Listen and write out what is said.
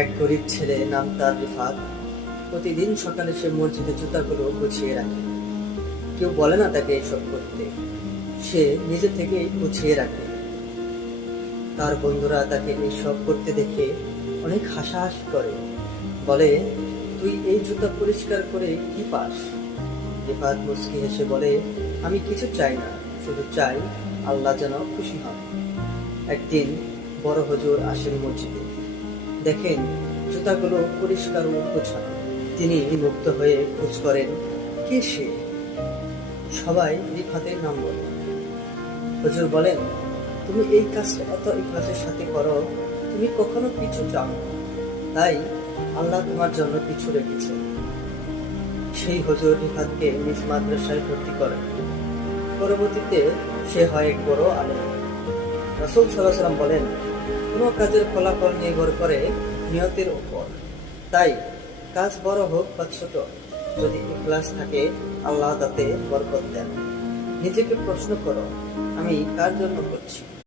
এক গরিব ছেলে, নাম তার রিফাত। প্রতিদিন সকালে সে মসজিদে জুতাগুলো গুছিয়ে রাখে। কেউ বলে না তাকে এসব করতে, সে নিজে থেকেই গুছিয়ে রাখে। তার বন্ধুরা তাকে এইসব করতে দেখে অনেক হাসাহাসি করে, বলে, তুই এই জুতা পরিষ্কার করে কি পাস? রিফাত মুচকি হেসে বলে, আমি কিছু চাই না, শুধু চাই আল্লাহ যেন খুশি হন। একদিন বড় হুজুর আসেন মসজিদে, দেখেন জুতাগুলো পরিষ্কার ও গোছানো। তিনি মুগ্ধ হয়ে খোঁজ করেন, কে সে? সবাই রিফাতের নাম বলে। হুজুর বলেন, তুমি এই কাজটা এত ইখলাসের সাথে করো, তুমি কখনো পিছু চাও না, তাই আল্লাহ তোমার জন্য পিছু রেখেছে। সেই হুজুর রিফাতকে নিজ মাদ্রাসায় ভর্তি করেন। পরবর্তীতে সে হয় এক বড় আলেম। রাসূল সাল্লাল্লাহু আলাইহি ওয়াসাল্লাম বলেন, কোনো কাজের ফলাফল নির্ভর করে নিয়তের উপর। তাই কাজ বড় হোক বা ছোট, যদি ইখলাস থাকে আল্লাহ তাতে বরকত দেন। নিজেকে প্রশ্ন করো, আমি কার জন্য করছি?